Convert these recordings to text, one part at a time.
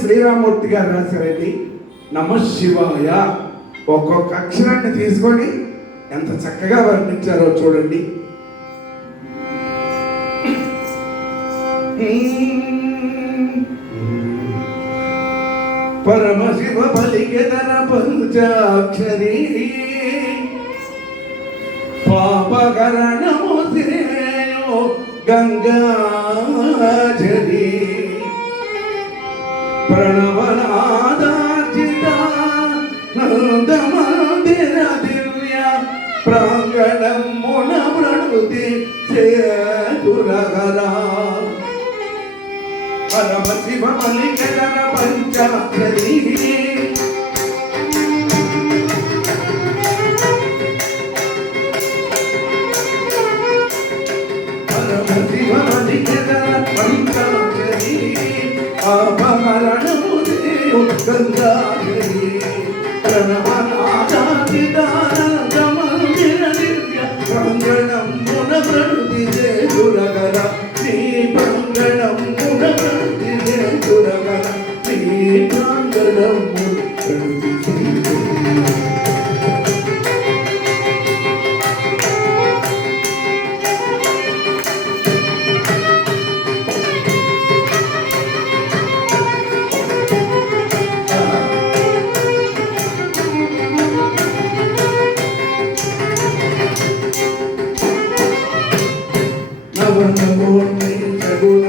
శ్రీరామూర్తి గారు రాశారండి నమ శివాయ. ఒక్కొక్క అక్షరాన్ని తీసుకొని ఎంత చక్కగా వర్ణించారో చూడండి. పరమశివ పలికెదర పంచాక్షరీ. పాపకరణము గంగా గంగాజలి ప్రణవనాదార్జిత నందమందిర దివ్య ప్రాంగణం మున ప్రణుతి చేతురగరా పరమశివ పంచాక్షరీ దేవు గంగాజరీ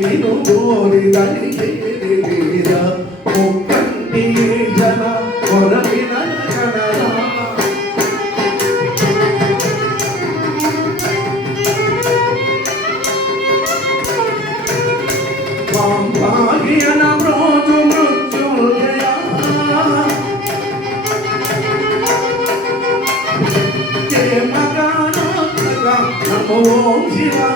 నిను గోరి దళిత ముక్కంటి జన కొరవిన కనరా మాం భాగ్యన బ్రోజు మృత్యుంజయ కే మగానోత్సవ నమో శివా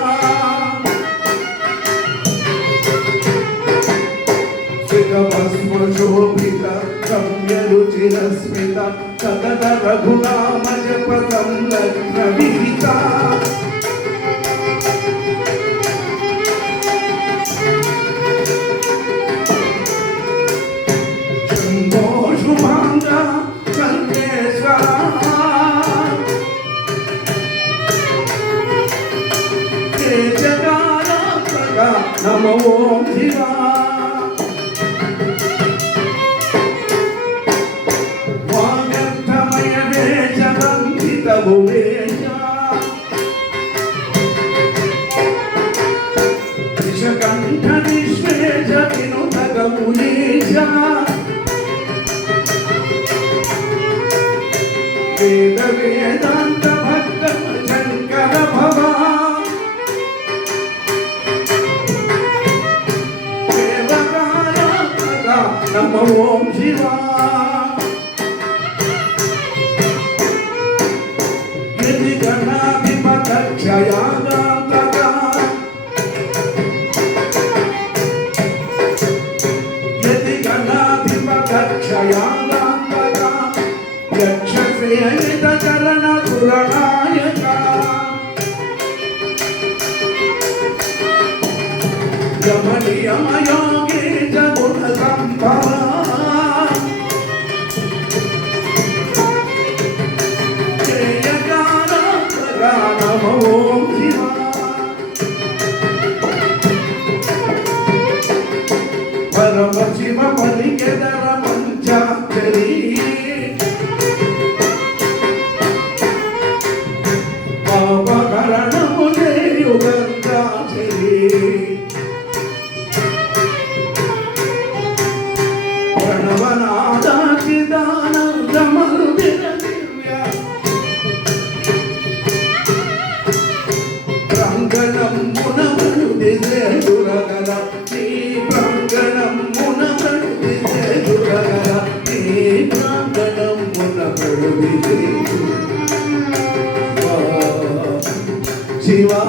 శోభిత రమ్యరుచిరస్మిత సతత రఘునామ జప సంలగ్న విహిత శంభో బంధితవు విషకంఠ నిశ్వేష వినుతగ మునీష వేద వేదాంత భక్త శంకర భవ నమో శివా చరణ పురణాయక యమనియమయోగే జగుణ సంభవ పరమ శివ పలికెదర మరణము చేయుగంగా ప్రణవనాదాకి దానమలు ప్రాంగణం మునమను దిశురగల నీ ప్రాంగణం మునమను దిశురగల నీ ప్రాంగణం మునమడు దిశ சிவா